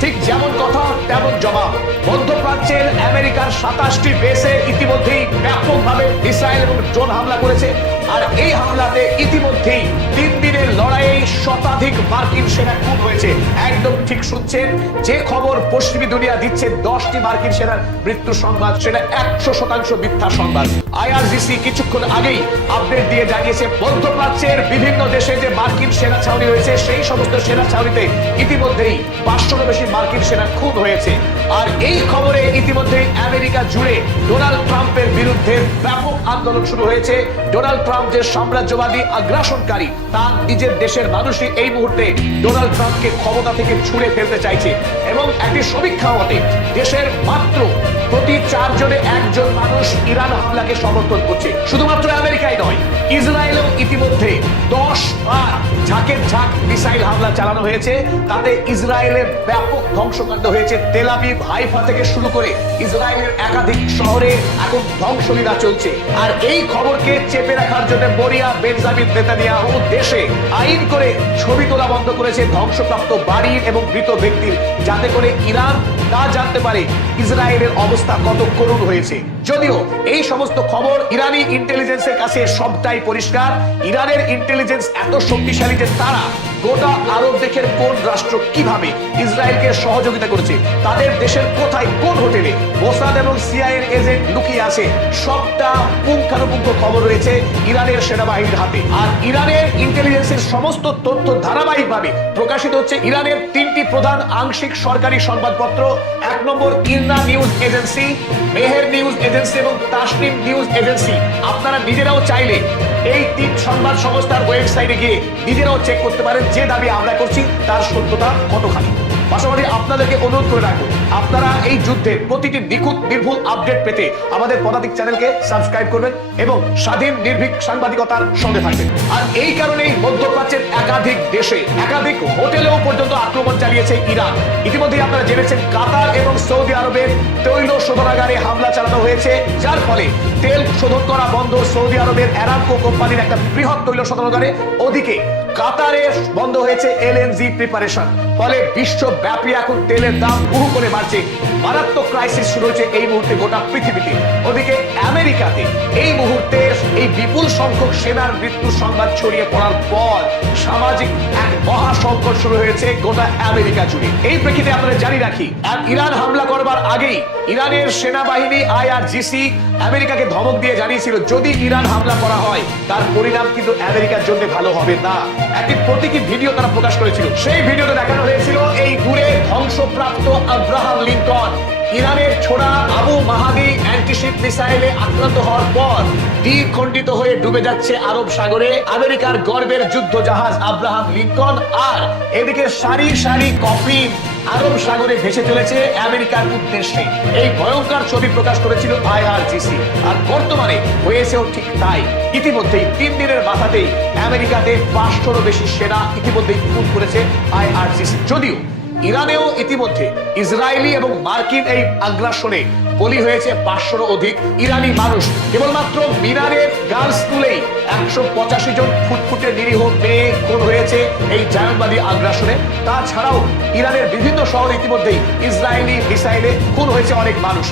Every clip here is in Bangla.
ঠিক যেমন কথা তেমন জবাব। মধ্যপ্রাচ্যের আমেরিকার 27টি বেসে ইতিমধ্যেই ব্যাপকভাবে মিসাইল এবং ড্রোন হামলা করেছে। আর এই হামলাতে ইতিমধ্যেই 3 দিনের লড়াইয়ে শতাধিক মার্কিন সেনা খুন হয়েছে। একদম ঠিক শুনছেন, যে খবর পশ্চিমী দুনিয়া দিচ্ছে 10টি মার্কিন সেনার মৃত্যু সংবাদ, সেটা 100% মিথ্যা সংবাদ। আইআরজিসি কিছুক্ষণ আগেই আপডেট দিয়ে জানিয়েছে মধ্যপ্রাচ্যের বিভিন্ন দেশে যে মার্কিন সেনা ছাউনি রয়েছে সেই সমস্ত সেনা ছাউনিতে ইতিমধ্যেই 500-এরও বেশি মার্কিন সেনা খুন হয়েছে। আর এই খবরে ইতিমধ্যেই আমেরিকা জুড়ে ডোনাল্ড ট্রাম্পের বিরুদ্ধে ব্যাপক আন্দোলন শুরু হয়েছে। ডোনাল্ড ট্রাম্প যে সাম্রাজ্যবাদী আগ্রাসনকারী, তার নিজের দেশের মানুষই এই মুহূর্তে ডোনাল্ড ট্রাম্পকে ক্ষমতা থেকে ছুড়ে ফেলতে চাইছে। এবং একটি সমীক্ষা মতে দেশের মাত্র প্রতি 4 জনে 1 জন মানুষ ইরান হামলাকে সমর্থন করছে। শুধুমাত্র আমেরিকায় নয়, ইসরায়েলও ইতিমধ্যে 10 বার ঝাঁকের ঝাঁক মিসাইল হামলা চালানো হয়েছে। তাতে ইসরায়েলের ব্যাপক ধ্বংসকাণ্ড হয়েছে। তেল আবিব, হাইফা থেকে শুরু করে ইসরায়েলের একাধিক শহরে এখন ধ্বংসলীলা চলছে। আর এই খবরকে চেপে রাখার জন্য মরিয়া বেঞ্জামিন নেতানিয়াহু দেশে আইন করে ছবি তোলা বন্ধ করেছে ধ্বংসপ্রাপ্ত বাড়ির এবং মৃত ব্যক্তির, যাতে করে ইরান না জানতে পারে ইসরায়েলের অবস্থা কত করুণ হয়েছে। যদিও এই সমস্ত খবর ইরানি ইন্টেলিজেন্সের কাছে সবটাই পরিষ্কার। ইরানের ইন্টেলিজেন্স এত শক্তিশালী যে তারা গোটা আরব দেশের কোন রাষ্ট্র কিভাবে ইসরায়েলকে সহযোগিতা করেছে, তাদের দেশের কোথায় কোন হোটেলে মোসাদ এবং সিআইএর এজেন্ট লুকিয়ে আছে, সবটা পুঙ্খানুপুঙ্খ খবর রয়েছে ইরানের সেনাবাহিনীর হাতে। আর ইরানের ইন্টেলিজেন্সের সমস্ত তথ্য ধারাবাহিকভাবে প্রকাশিত হচ্ছে ইরানের 3টি প্রধান আংশিক সরকারি সংবাদপত্র। 1 নম্বর IRNA news agency, Mehr news agency এবং তাসনিম নিউজ এজেন্সি। আপনারা নিজেরাও চাইলে এই 3 সংবাদ সংস্থার ওয়েবসাইটে গিয়ে নিজেরাও চেক করতে পারেন যে দাবি আমরা করছি তার সত্যতা কতখানি। পাশাপাশি আপনাদেরকে অনুরোধ করে রাখবো, আপনারা এই যুদ্ধে প্রতিটি নিখুঁত নির্ভুল আপডেট পেতে আমাদের পদাতিক চ্যানেলকে সাবস্ক্রাইব করবেন এবং স্বাধীন নির্ভীক সাংবাদিকতার সঙ্গে থাকবেন। আর এই কারণেই মধ্যপ্রাচ্যের একাধিক দেশে একাধিক হোটেলেও পর্যন্ত আক্রমণ চালিয়েছে ইরান। ইতিমধ্যেই আপনারা জেনেছেন কাতার এবং সৌদি আরবের তৈল শোধনাগারে হামলা চালানো হয়েছে, যার ফলে তেল শোধন করা বন্ধ সৌদি আরবের অ্যারামকো কোম্পানির একটা বৃহৎ তৈল শোধনাগারে। ওদিকে কাতারে বন্ধ হয়েছে এলএনজি প্রিপারেশন। ফলে বিশ্বব্যাপী এখন তেলের দাম বহু করে বাড়ছে। মারাত্মক ক্রাইসিস শুরু হয়েছে এই মুহূর্তে গোটা পৃথিবীতে। ওদিকে আমেরিকাতে এই মুহূর্তে এই বিপুল সংখ্যক সেনার মৃত্যুর সংবাদ ছড়িয়ে পড়ার পর সামাজিক এক মহা সংকট শুরু হয়েছে গোটা আমেরিকা জুড়ে। এই প্রেক্ষিতে আপনাদের জানিয়ে রাখি, ইরান হামলা করবার আগেই ইরানের সেনাবাহিনী আইআরজিসি আমেরিকাকে ধমক দিয়ে জানিয়েছিল যদি ইরান হামলা করা হয় তার পরিণাম কিন্তু আমেরিকার জন্য ভালো হবে না। একটি প্রতীকী ভিডিও তারা প্রকাশ করেছিল। সেই ভিডিওতে দেখানো হয়েছিল এই দূরে ধ্বংসপ্রাপ্ত আব্রাহাম লিঙ্কন ইরানের ছোড়া আবু মাহাদি অ্যান্টিশিপ মিসাইলে আক্রান্ত হওয়ার পর দ্বিখণ্ডিত হয়ে ডুবে যাচ্ছে আরব সাগরে আমেরিকার গর্বের যুদ্ধ জাহাজ আব্রাহাম লিঙ্কন। আর এদিকে সারি সারি কফিন আরব সাগরে ভেসে চলেছে আমেরিকার উদ্দেশ্যে। এই ভয়ঙ্কর ছবি প্রকাশ করেছিল আইআরজিসি। আর বর্তমানে হয়েছেও ঠিক তাই। ইতিমধ্যেই 3 দিনের মাথাতেই আমেরিকাতে 500-এরও বেশি সেনা ইতিমধ্যেই খুন করেছে আইআরজিসি। যদিও ইরানেও ইতিমধ্যে ইসরায়েলি এবং মার্কিন এই আগ্রাসনে বলি হয়েছে 500-এরও অধিক ইরানি মানুষ। কেবলমাত্র মিনারের গার্লস স্কুলেই 185 জন ফুটফুটে নিরীহ মেয়ে খুন হয়েছে এই জায়নবাদী আগ্রাসনে। তাছাড়াও ইরানের বিভিন্ন শহরে ইতিমধ্যেই ইসরায়েলি মিসাইলে খুন হয়েছে অনেক মানুষ।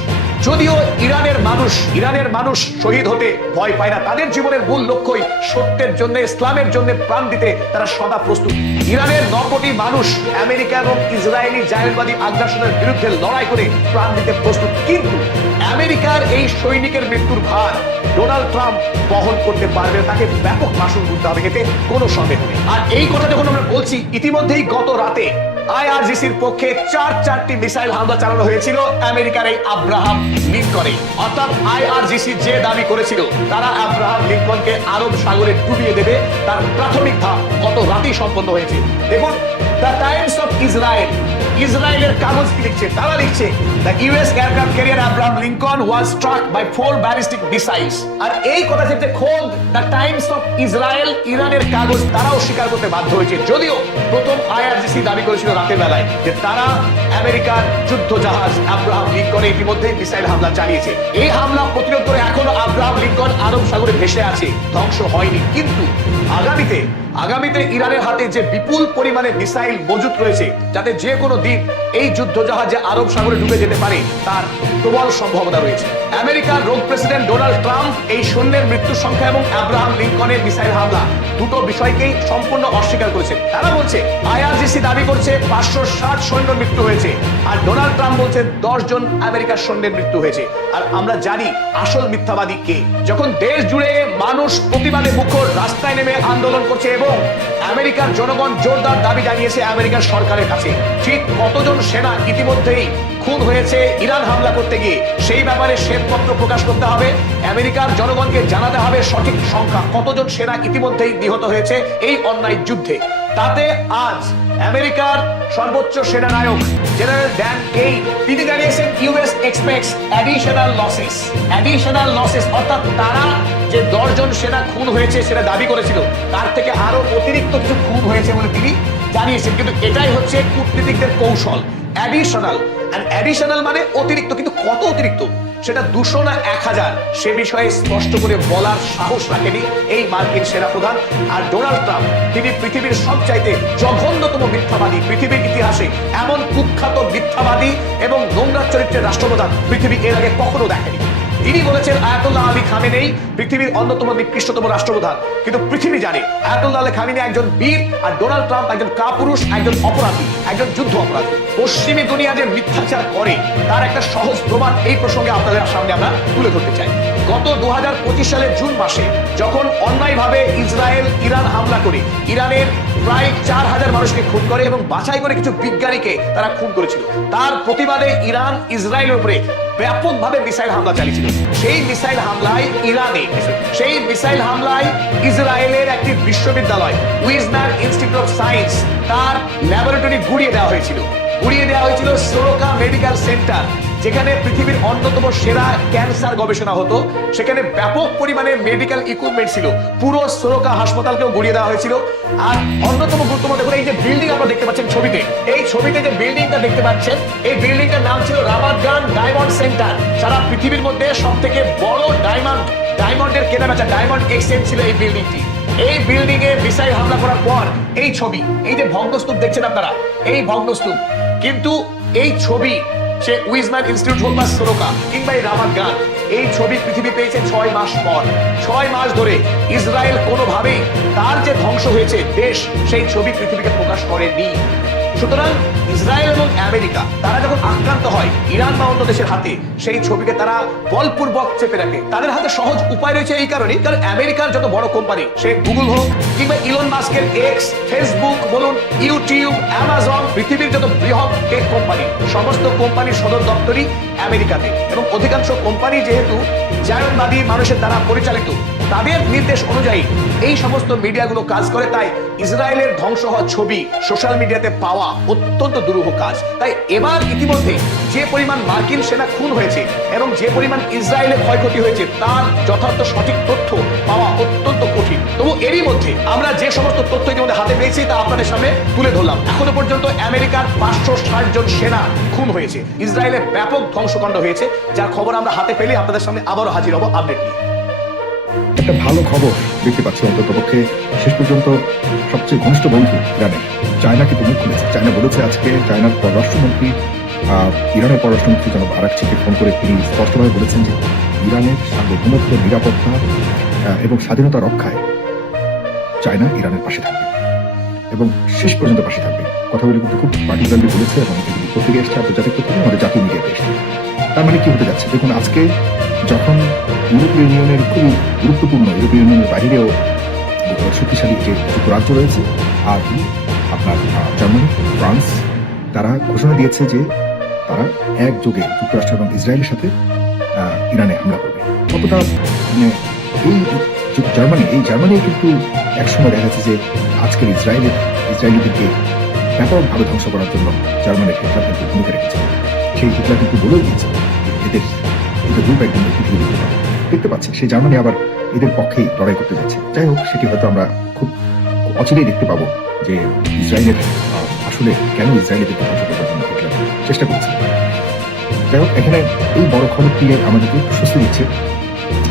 যদিও ইরানের মানুষ শহীদ হতে ভয় পায় না। তাদের জীবনের মূল লক্ষ্যই সত্যের জন্য, ইসলামের জন্য প্রাণ দিতে তারা সদা প্রস্তুত। ইরানের 9 কোটি মানুষ আমেরিকা এবং ইসরায়েলি জায়নবাদী আগ্রাসনের বিরুদ্ধে লড়াই করে প্রাণ দিতে প্রস্তুত। কিন্তু আমেরিকার এই সৈনিকের মৃত্যুর ভার ডোনাল্ড ট্রাম্প বহন করতে পারবে, তাকে ব্যাপক ভাষণ দিতে হবে, এতে কোনো সন্দেহ নেই। আর এই কথা যখন আমরা বলছি, ইতিমধ্যেই গত রাতে আইআরজিসির পক্ষে 4টি মিসাইল হামলা চালানো হয়েছিল আমেরিকার এই আব্রাহাম লিঙ্কনে। অর্থাৎ আইআরজিসি যে দাবি করেছিল তারা আব্রাহাম লিঙ্কনকে আরব সাগরে ডুবিয়ে দেবে, তার প্রাথমিক ধাপ গত রাতেই সম্পন্ন হয়েছে। দেখুন দ্য টাইমস অফ ইসরায়েলের কাগজ কি লিখছে, তারা লিখছে the US aircraft carrier Abraham Lincoln was struck by 4 ballistic missiles. আর এই কথা যে খোদ দ্য টাইমস অফ ইসরায়েল, ইরানের কাগজ, তারাও স্বীকার করতে বাধ্য হয়েছে। যদিও প্রথম আইআরজিসি দাবি করেছিল রাতের বেলায় যে তারা আমেরিকার যুদ্ধ জাহাজ আব্রাহাম লিঙ্কনে ইতিমধ্যে মিসাইল হামলা চালিয়েছে। এই হামলা প্রতিরোধ করে এখনো আব্রাহাম লিঙ্কন আরব সাগরে ভেসে আছে, ধ্বংস হয়নি। কিন্তু আগামীতে আগামীতে ইরানের হাতে যে বিপুল পরিমাণে মিসাইল মজুত রয়েছে, যাতে যে কোনো দিন এই যুদ্ধজাহাজে আরব সাগরে ডুবে যেতে পারে, তার প্রবল সম্ভাবনা রয়েছে। আমেরিকার রোগ প্রেসিডেন্ট ডোনাল্ড ট্রাম্প এই সৈন্যের মৃত্যুর সংখ্যা এবং আব্রাহাম লিঙ্কনের মিসাইল হামলা দুটো বিষয়কেই সম্পূর্ণ অস্বীকার করেছে। তারা বলছে, আইআরজিসি দাবি করছে 560 সৈন্য মৃত্যু হয়েছে, আর ডোনাল্ড ট্রাম্প বলছে 10 জন আমেরিকার সৈন্যের মৃত্যু হয়েছে। আর আমরা জানি আসল মিথ্যাবাদী কে। যখন দেশ জুড়ে মানুষ প্রতিবাদে মুখর রাস্তায় নেমে আন্দোলন করছে এবং আমেরিকার জনগণ জোরদার দাবি জানিয়েছে আমেরিকার সরকারের কাছে, ঠিক কতজন সেনা ইতিমধ্যেই খুন হয়েছে ইরান হামলা করতে গিয়ে, সেই ব্যাপারে শ্বেতপত্র প্রকাশ করতে হবে। আমেরিকার জনগণকে জানাতে হবে সঠিক সংখ্যা, কতজন সেনা ইতিমধ্যেই নিহত হয়েছে এই অন্যায় যুদ্ধে। তাতে আজ আমেরিকার সর্বোচ্চ সেনানায়ক জেনারেল ড্যান কেইন তিনি জানিয়েছেন ইউএস এক্সপেক্টস অ্যাডিশনাল লসেস, অর্থাৎ তারা যে 10 জন সেনা খুন হয়েছে সেটা দাবি করেছিল, তার থেকে আরো অতিরিক্ত কিছু খুন হয়েছে বলে তিনি জানিয়েছেন। কিন্তু এটাই হচ্ছে কূটনীতিকদের কৌশল, অ্যাডিশনাল মানে অতিরিক্ত। কিন্তু কত অতিরিক্ত, সেটা 200 না 1000 সে বিষয়ে স্পষ্ট করে বলার সাহস রাখেনি এই মার্কিন সেনাপ্রধান। আর ডোনাল্ড ট্রাম্প তিনি পৃথিবীর সবচাইতে জঘন্যতম মিথ্যাবাদী, পৃথিবীর ইতিহাসে এমন কুখ্যাত মিথ্যাবাদী এবং নোংরা চরিত্রের রাষ্ট্রপ্রধান পৃথিবী এর আগে কখনো দেখেনি। তিনি বলেছেন আয়াতুল্লাহ আলী খামেনেই পৃথিবীর অন্যতম নিকৃষ্টতম রাষ্ট্রপ্রধান, কিন্তু পৃথিবী জানে আয়াতুল্লাহ আলী খামেনি একজন বীর, আর ডোনাল্ড ট্রাম্প একজন কাপুরুষ, একজন অপরাধী, একজন যুদ্ধ অপরাধী। পশ্চিমী দুনিয়া যে মিথ্যাচার করে তার একটা সহজ প্রমাণ এই প্রসঙ্গে আপনাদের সামনে আমরা তুলে ধরতে চাই। গত 2025 সালের জুন মাসে যখন অন্যায়ভাবে ইসরায়েল ইরান হামলা করে ইরানের প্রায় 4000 মানুষকে খুন করে এবং বাছাই করে কিছু বিজ্ঞানীকে তারা খুন করেছিল, তার প্রতিবাদে ইরান ইসরায়েলের উপরে ব্যাপকভাবে মিসাইল হামলা চালিয়েছিল। সেই মিসাইল হামলায় ইসরায়েলের একটি বিশ্ববিদ্যালয় উইজনার ইনস্টিটিউট অফ সায়েন্স তার ল্যাবরেটরি গুড়িয়ে দেওয়া হয়েছিল সোরোকা মেডিকেল সেন্টার, যেখানে পৃথিবীর অন্যতম সেরা ক্যান্সার গবেষণা হতো। সেখানে ব্যাপক পরিমাণে মেডিকেল ইকুইপমেন্ট ছিল, পুরো সোরোকা হাসপাতালকেও গুড়িয়ে দেওয়া হয়েছিল। আর অন্যতম গুরুত্বপূর্ণ দেখুন, এই যে বিল্ডিং আপনারা দেখতে পাচ্ছেন ছবিতে, এই ছবিতে যে বিল্ডিংটা দেখতে পাচ্ছেন, এই বিল্ডিংটার নাম ছিল রামাত গান ডায়মন্ড সেন্টার। সারা পৃথিবীর মধ্যে সব থেকে বড় ডায়মন্ডের কেনাবেচা, ডায়মন্ড এক্সচেঞ্জ ছিল এই বিল্ডিংটি। এই বিল্ডিং এ মিসাইল হামলা করার পর এই ছবি, এই যে ভগ্নস্তূপ দেখছেন আপনারা, এই ভগ্নস্তূপ, কিন্তু এই ছবি সে উইজনার ইনস্টিটিউট হোক বা সোরোকা কিংবা এই রামাত গান, এই ছবি পৃথিবী পেয়েছে 6 মাস পর। 6 মাস ধরে ইসরায়েল কোনোভাবেই তার যে ধ্বংস হয়েছে দেশ, সেই ছবি পৃথিবীকে প্রকাশ করেনি। সুতরাং ইসরায়েল এবং আমেরিকা তারা যখন আক্রান্ত হয় ইরান বা অন্য দেশের হাতে, সেই ছবিকে তারা বলপূর্বক চেপে রাখে। তাদের হাতে সহজ উপায় রয়েছে এই কারণে, কারণ আমেরিকার যত বড় কোম্পানি, সে গুগল হোক কিংবা ইলন মাস্কের এক্স, ফেসবুক বলুন, ইউটিউব, অ্যামাজন, পৃথিবীর যত বৃহৎ টেক কোম্পানি, সমস্ত কোম্পানির সদর দপ্তরই আমেরিকাতে। এবং অধিকাংশ কোম্পানি যেহেতু জায়নবাদী মানুষের দ্বারা পরিচালিত, তাদের নির্দেশ অনুযায়ী এই সমস্ত মিডিয়াগুলো কাজ করে। তাই ইসরায়েলের ধ্বংস হওয়া ছবি সোশ্যাল মিডিয়াতে পাওয়া অত্যন্ত দুরূহ কাজ। তাই এবার ইতিমধ্যে যে পরিমাণ মার্কিন সেনা খুন হয়েছে এবং যে পরিমাণ ইসরায়েলের ক্ষয়ক্ষতি হয়েছে, তার যথার্থ সঠিক তথ্য পাওয়া অত্যন্ত কঠিন। তবু এরই মধ্যে আমরা যে সমস্ত তথ্য ইতিমধ্যে হাতে পেয়েছি তা আপনাদের সামনে তুলে ধরলাম। এখনো পর্যন্ত আমেরিকার 560 জন সেনা খুন হয়েছে, ইসরায়েলের ব্যাপক ধ্বংসকাণ্ড হয়েছে, যার খবর আমরা হাতে পেলে আপনাদের সামনে আবারও হাজির হব আপডেট নিয়ে। একটা ভালো খবর দেখতে পাচ্ছি, অন্ততপক্ষে শেষ পর্যন্ত সবচেয়ে ঘনিষ্ঠ বন্ধু ইরানের চায়না কিন্তু মুখ খুলেছে। চায়না বলেছে আজকে, চায়নার পররাষ্ট্রমন্ত্রী ইরানের পররাষ্ট্রমন্ত্রী জনাব আরাকচিকে ফোন করে তিনি স্পষ্টভাবে বলেছেন যে ইরানের সার্বভৌমত্ব, নিরাপত্তা এবং স্বাধীনতা রক্ষায় চায়না ইরানের পাশে থাকবে এবং শেষ পর্যন্ত পাশে থাকবে। কথাগুলি কিন্তু খুব পার্টিকুলারলি বলেছে এবং এগুলি পত্রিকা এসছে, আন্তর্জাতিক পত্রিকা, আমাদের জাতীয় মিডিয়াতে এসছে। তার মানে কি হতে যাচ্ছে দেখুন, আজকে যখন ইউরোপীয় ইউনিয়নের খুবই গুরুত্বপূর্ণ, ইউরোপীয় ইউনিয়নের বাহিরেও শক্তিশালী যে রাজ্য রয়েছে, আর আপনার জার্মানি, ফ্রান্স, তারা ঘোষণা দিয়েছে যে তারা একযোগে যুক্তরাষ্ট্র এবং ইসরায়েলের সাথে ইরানে হামলা করবে। কতটা মানে এই জার্মানি কিন্তু একসময় দেখা যাচ্ছে যে আজকের ইসরায়েলিদেরকে ব্যাপকভাবে ধ্বংস করার জন্য জার্মানির হিটলার কিন্তু ভূমিকা রেখেছে। সেই হিটলার কিন্তু বলেও দিয়েছে এদের রূপ একদিন পৃথিবী দেখতে পাচ্ছে, সেই জার্মানি আবার এদের পক্ষেই লড়াই করতে যাচ্ছে। যাই হোক, সেটি হয়তো আমরা খুব অচিরেই দেখতে পাবো যে ইসরায়েলের আসলে কেন ইসরায়েলিদের ধ্বংস করার জন্য হিটলার চেষ্টা করছে। যাই হোক, এখানে এই বড় খবরটি আমাদেরকে স্বস্তি দিচ্ছে।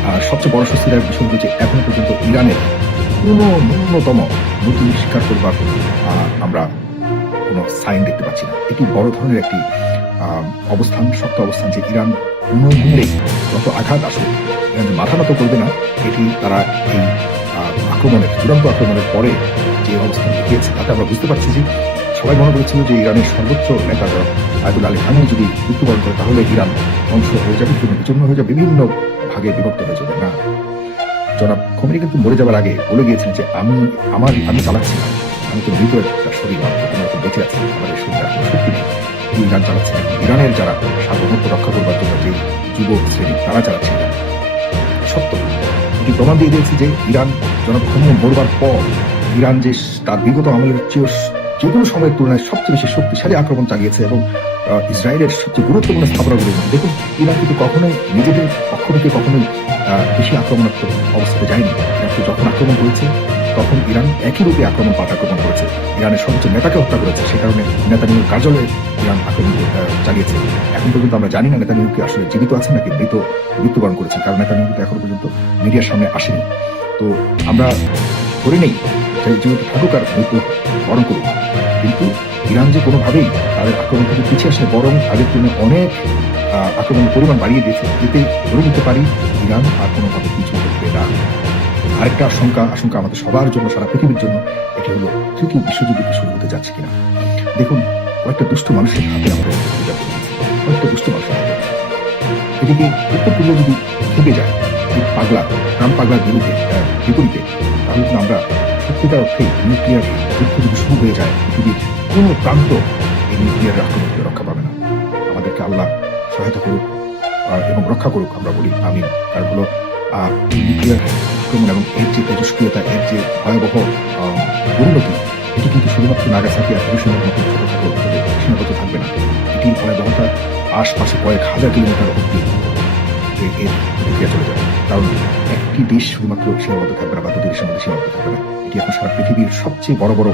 আর সবচেয়ে বড় স্বস্তিদায়ক বিষয় হলো যে এখনো পর্যন্ত ইরানের কোনো ন্যূনতম নতুন স্বীকার করবার আমরা কোনো সাইন দেখতে পাচ্ছি না। এটি বড় ধরনের একটি অবস্থান, শক্ত অবস্থান যে ইরান কোনো মূল্যে যত আঘাত আসুক ইরান যে মাথা নত করবে না, এটি তারা এই আক্রমণের চূড়ান্ত আক্রমণের পরে যে অবস্থান দেখিয়েছে তাতে আমরা বুঝতে পারছি যে সবাই মনে করেছিল যে ইরানের সর্বোচ্চ নেতা আয়াতুল্লাহ আলী খামেনি যদি মৃত্যুবরণ করে তাহলে ইরান ধ্বংস হয়ে যাবে, বিচ্ছিন্ন হয়ে যাবে, বিভিন্ন ভাগে বিভক্ত হয়ে যাবে। না, জনাব খোমেনি কিন্তু মরে যাওয়ার আগে বলে গিয়েছেন যে আমি চালাচ্ছি না, আমি তো মৃত একটা শরীর মাত্র, কোনো রকম বেঁচে আছি, আমার এই শরীর কোনো শক্তি নেই। ইরান চালাচ্ছে না, ইরানের যারা সার্বভৌমত্ব রক্ষা করবার জন্য যে যুবক শ্রেণী তারা চালাচ্ছে না। সত্য এটি প্রমাণ দিয়ে দিয়েছে যে ইরান জনাব খোমেনি মরবার পর ইরান যে তার বিগত আমলের চেয়ে যে কোনো সময়ের তুলনায় সবচেয়ে বেশি শক্তিশালী আক্রমণ চালিয়েছে এবং ইসরায়েলের সবচেয়ে গুরুত্বপূর্ণ স্থাপনাগুলো দেখুন, ইরান কিন্তু কখনোই নিজেদের পক্ষ থেকে কখনোই বেশি আক্রমণাত্মক অবস্থাতে যায়নি। ইরানকে যখন আক্রমণ করেছে তখন ইরান একই রূপে আক্রমণ করেছে, ইরানের সর্বোচ্চ নেতাকে হত্যা করেছে। সে কারণে নেতানিয়াহুর কার্যালয়ে ইরান আক্রমণ চালিয়েছে। এখন পর্যন্ত আমরা জানি না নেতানিয়াহুকে আসলে জীবিত আছেন নাকি মৃত্যুবরণ করেছেন, কারণ নেতানিয়াহু এখন পর্যন্ত মিডিয়ার সামনে আসেনি। তো আমরা ধরে নেই যেহেতু থাকুক আর মৃত্যু বরণ করুক, কিন্তু ইরান যে কোনোভাবেই তাদের আক্রমণ থেকে পিছিয়ে আসে, বরং আগের তুলনায় অনেক আক্রমণের পরিমাণ বাড়িয়ে দিয়েছে। এতে ধরে নিতে পারি ইরান আর কোনোভাবে পিছু করবে না। আরেকটা আশঙ্কা আমাদের সবার জন্য, সারা পৃথিবীর জন্য, এটি হলো তৃতীয় বিশ্বযুদ্ধ শুরু হতে যাচ্ছে কিনা। দেখুন, কয়েকটা দুষ্ট মানুষের হাতে আমাদের কয়েকটা দুষ্ট মানুষের হাতে এদিকে উত্তর কোরিয়া যদি খেপে যায় ট্রাম্প পাগলার বিপরীতে, তাহলে কিন্তু আমরা সত্যিকার অর্থেই নিউক্লিয়ার যুদ্ধ যদি শুরু হয়ে যায়, পৃথিবীর কোনো প্রান্ত এই নিউক্লিয়ার আক্রমণ থেকে রক্ষা পাবে না। আমাদেরকে আল্লাহ সহায়তা করুক এবং রক্ষা করুক, আমরা বলি আমিন। কারণ হলো নিউক্লিয়ার আক্রমণ এবং এর যে তেজস্ক্রিয়তা, এর যে ভয়াবহ পরিণতি, এটি কিন্তু শুধুমাত্র নাগাসাকি আর হিরোশিমার মতো ছোটখাটো সীমাবদ্ধ থাকবে না। এটির ভয়াবহতা আশপাশে কয়েক হাজার কিলোমিটার অব্দি এর প্রতিক্রিয়া চলে যাবে। কারণ একটি দেশ শুধুমাত্র সীমাবদ্ধ থাকবে না বা দুটি দেশের মধ্যে সীমাবদ্ধ থাকবে না, এটি এখন সারা পৃথিবীর সবচেয়ে বড় বড়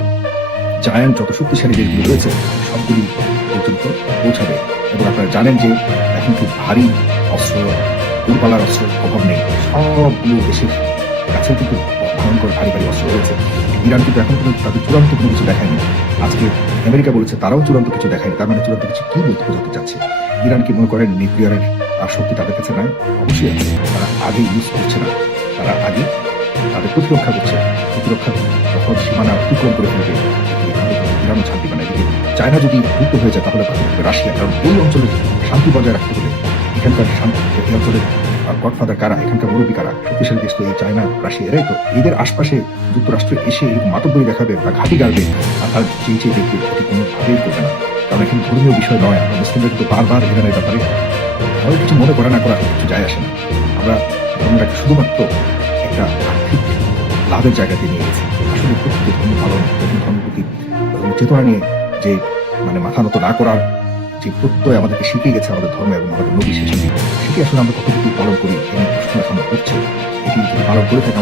জায়ান্ট যত শক্তিশালী দেশগুলো রয়েছে সবগুলি পর্যন্ত পৌঁছাবে। এবং আপনারা জানেন যে এখন খুব ভারী অস্ত্র, দূরপাল্লার অস্ত্রের অভাব নেই, সবগুলো দেশের কাছে কিন্তু ভয়ঙ্কর ভারী অস্ত্র রয়েছে। ইরান কিন্তু এখন পর্যন্ত তাদের চূড়ান্ত কোনো কিছু দেখায়নি। আজকে আমেরিকা বলেছে তারাও চূড়ান্ত কিছু দেখায়নি। তার মানে চূড়ান্ত কিছু কি বলতে বোঝাতে চাচ্ছে? ইরান কি মনে করেন নিউক্লিয়ারের শক্তি তাদের কাছে নাই? অবশ্যই আছে। তারা আগে ইউজ করছে না, তারা আগে তাদের প্রতিরক্ষা করছে। প্রতিরক্ষা যখন সীমানা অতিক্রম করে ফেলবে, ইরানও শান্তি বানায়। এদিকে চায়না যদি যুক্ত হয়ে যায় তাহলে রাশিয়া, কারণ এই অঞ্চলের শান্তি বজায় রাখতে হলে এখানকার এই অঞ্চলের গডফাদার কারা, এখানকার মুরব্বী কারা, শক্তিশালী দেশ তো এই চায়না, রাশিয়া, এরাই তো। এদের আশপাশে যুক্তরাষ্ট্র এসে এরকম মাতব্বরি দেখাবে বা ঘাঁটি গাড়বে আর তার চেয়ে দেখবে, এটি কোনোভাবেই করবে না। কারণ এখানে ধর্মীয় বিষয় নয়। আমরা মুসলিমরা কিন্তু বারবার ইরানের ব্যাপারে আমাদের কিছু মনে করা না করা কিছু যায় আসে না। আমরা ধর্মটাকে শুধুমাত্র একটা আর্থিক লাভের জায়গাতে নিয়ে গেছি। আসলে প্রকৃত ধর্ম পালন, ধর্মের প্রতি চেতনা নিয়ে যে মাথা নত না করার যে প্রত্যয় আমাদেরকে শিখিয়ে গেছে আমাদের ধর্ম এবং আমাদের নবী, সেটি আসলে আমরা কতটুকু পালন করি এই প্রশ্ন এখন করছে। এটি যদি পালন করে থাকে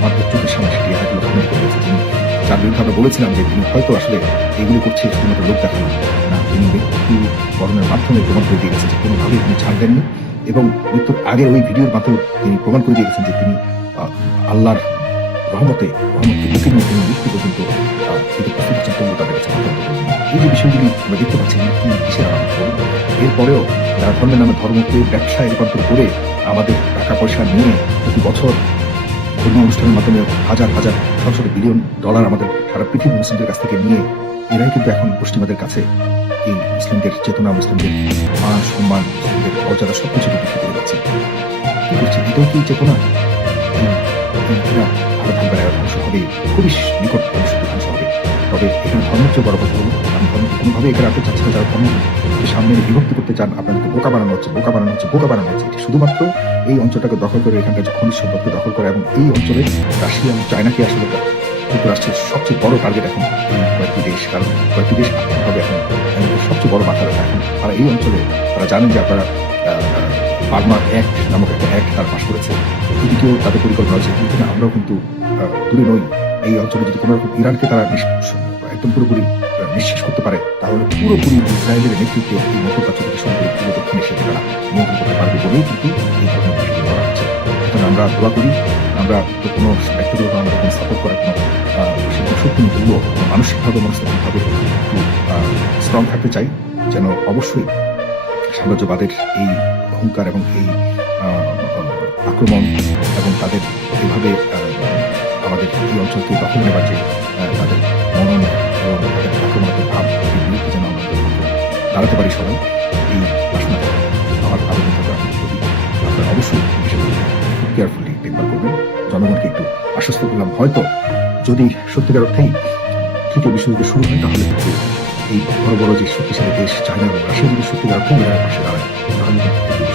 আমাদের চোখের সামনে সেটি আয়াতুল্লাহ খামেনি করে গেছে, যিনি যার বিরুদ্ধে আমরা বলেছিলাম যে তিনি হয়তো আসলে এগুলি করছে শুধুমাত্র লোক দেখানো না, তিনি মৃত্যু বরণের মাধ্যমে প্রমাণ করে দিয়ে গেছেন যে কোনোভাবেই তিনি ছাড় দেননি। এবং মৃত্যুর আগের ওই ভিডিওর মাধ্যমে তিনি প্রমাণ করে দিয়ে গেছেন যে তিনি আল্লাহর রহমতে বুকে নিয়ে তিনি মৃত্যু পর্যন্ত দিতে প্রস্তুত আছেন। তবু তাদের কাছে এই যে বিষয়গুলি আমরা দেখতে পাচ্ছি কি কিসের এরপরেও যারা ধর্মের নামে ধর্মকে ব্যবসায় রূপান্তর করে আমাদের টাকা পয়সা নিয়ে প্রতি বছর ধর্মীয় অনুষ্ঠানের মাধ্যমে হাজার হাজার শত বিলিয়ন ডলার আমাদের সারা পৃথিবীর মুসলিমদের কাছ থেকে নিয়ে এরাই কিন্তু এখন পশ্চিমাদের কাছে এই মুসলিমদের চেতনা, মুসলিমদের মান সম্মান, মুসলিমদের মর্যাদা সবকিছু বিক্রি করে যাচ্ছে। কি করছে? এটাই কি চেতনা? ভালো থাকবে না, ধ্বংস হবে, খুবই নিকট ভবিষ্যতে ধ্বংস হবে। তবে এখানে ধর্মের চেয়ে বড় কথা হলো, আমি ধর্মকে কোনোভাবে এখানে রাখতে চাচ্ছি না। যারা ধর্মকে সামনে বিভক্তি করতে চান, আপনাদেরকে বোকা বানানো হচ্ছে। এটি শুধুমাত্র এই অঞ্চলটাকে দখল করে, এখানকার যে খনিজ সম্পদকে দখল করে, এবং এই অঞ্চলে রাশিয়া এবং চায়নাকে আসলে যুক্তরাষ্ট্রের সবচেয়ে বড় টার্গেট এখন এই কয়েকটি দেশ। কারণ কয়েকটি দেশ আর্থিকভাবে এখন সবচেয়ে বড় মাথা ব্যথা এখন। তারা এই অঞ্চলে তারা জানেন যে আপনারা বার্মা অ্যাক্ট নামক একটা অ্যাক্ট তারা পাশ করেছে। এদিকেও তাদের পরিকল্পনা আছে, কিন্তু আমরাও কিন্তু দূরে নই। এই অঞ্চলে যদি কোনো রকম ইরানকে তারা একদম পুরোপুরি নিঃশেষ করতে পারে, তাহলে পুরোপুরি ইসরায়েলের নেতৃত্বে এই মধ্যপ্রাচ্য থেকে শুরু করে পুরো দক্ষিণ এশিয়াকে তারা নিয়ন্ত্রণ করতে পারবে বলেই কিন্তু এই ধরনের বিষয়গুলো করা হচ্ছে। আমরা দোয়া করি। আমরা তো কোনো ব্যক্তিগত আমরা কোনো সাপোর্ট করার কোনো সেরকম শক্তি নেই, তবুও মানসিকভাবে মনস্তাত্ত্বিকভাবে একটু স্ট্রং থাকতে চাই, যেন অবশ্যই সাম্রাজ্যবাদের এই অহংকার এবং এই আক্রমণ এবং তাদের এভাবে আমাদের এই অঞ্চলকে দখল নেবার যে তাদের মনন এবং তাদের আক্রমণাত্মক ভাব, এর বিরুদ্ধে যেন আমরা দাঁড়াতে পারি সবাই। এই বাসনা আমার আবেদন থাকবে আপনাদের প্রতি। আপনারা অবশ্যই এই বিষয়টি খুব কেয়ারফুলি দেখভাল করবেন। জনগণকে একটু আশ্বস্ত করলাম, হয়তো যদি সত্যিকার অর্থেই তৃতীয় বিশ্বযুদ্ধ শুরু হয়, তাহলে কিন্তু এই বড় বড় যে শক্তিশালী দেশ চায়না এবং রাশিয়া যদি সত্যিকার অর্থেই ইরানের পাশে দাঁড়ায়, তাহলে কিন্তু